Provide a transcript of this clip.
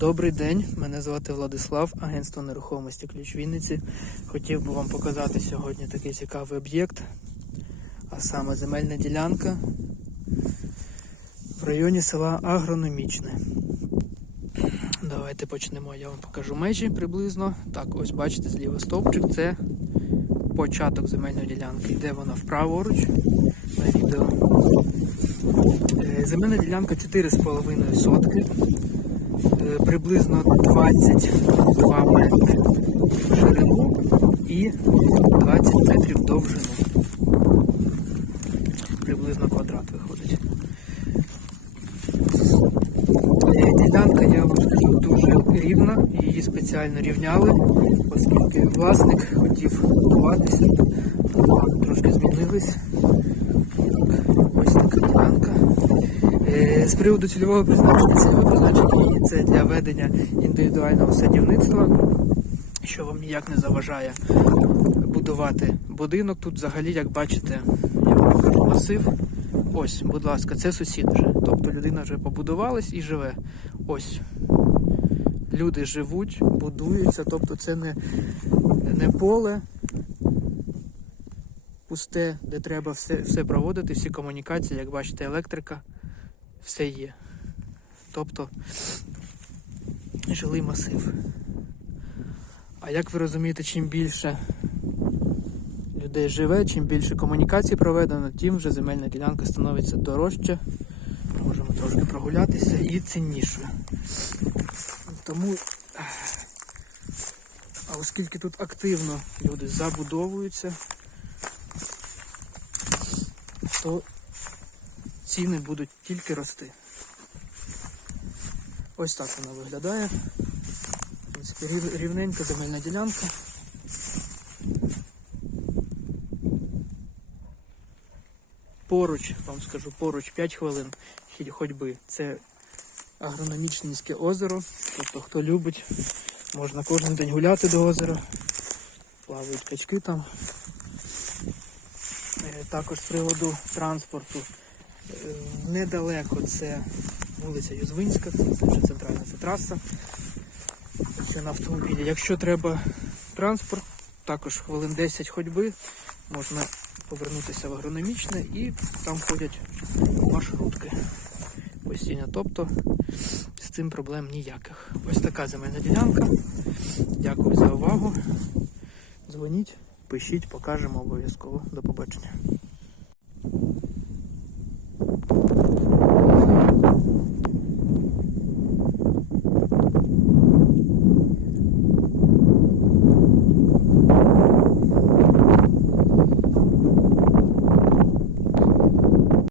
Добрий день, мене звати Владислав, агентство нерухомості Ключ Вінниці. Хотів би вам показати сьогодні такий цікавий об'єкт, а саме земельна ділянка в районі села Агрономічне. Давайте почнемо. Я вам покажу межі приблизно. Так, ось бачите, зліва стовпчик це початок земельної ділянки. Йде вона вправоруч на відео. Е, Земельна ділянка 4,5 сотки. Е, приблизно 22 метри в ширину і 20 метрів довжину. Приблизно квадрат виходить. Ділянка, я вам скажу, дуже рівна, її спеціально рівняли, оскільки власник хотів будуватися, трошки змінились. Ось така ділянка. Е, З приводу цільового призначення, її це для ведення індивідуального садівництва, що вам ніяк не заважає будувати будинок. Тут взагалі, як бачите, масив. Ось, будь ласка, це сусід вже. Тобто людина вже побудувалась і живе. Ось. Люди живуть, будуються, тобто це не, не поле пусте, де треба все, все проводити, всі комунікації, як бачите, електрика, все є. Тобто жилий масив. А як ви розумієте, чим більше людей живе, чим більше комунікацій проведено, тим вже земельна ділянка становиться дорожче. Можемо трошки прогулятися і ціннішою. Тому, а оскільки тут активно люди забудовуються, то ціни будуть тільки рости. Ось так вона виглядає. В принципі, рівненька земельна ділянка. Поруч, вам скажу, поруч 5 хвилин ходьби. Це агрономічне озеро. Тобто, хто любить, можна кожен день гуляти до озера. Плавають качки там. Е, Також з приводу транспорту. е, Недалеко це вулиця Юзвинська, це вже центральна це траса. Ще на автомобілі. Якщо треба транспорт, також хвилин 10 ходьби, можна повернутися в агрономічне і там ходять маршрутки постійно. Тобто з цим проблем ніяких. Ось така земельна ділянка. Дякую за увагу. Дзвоніть, пишіть, покажемо обов'язково. До побачення.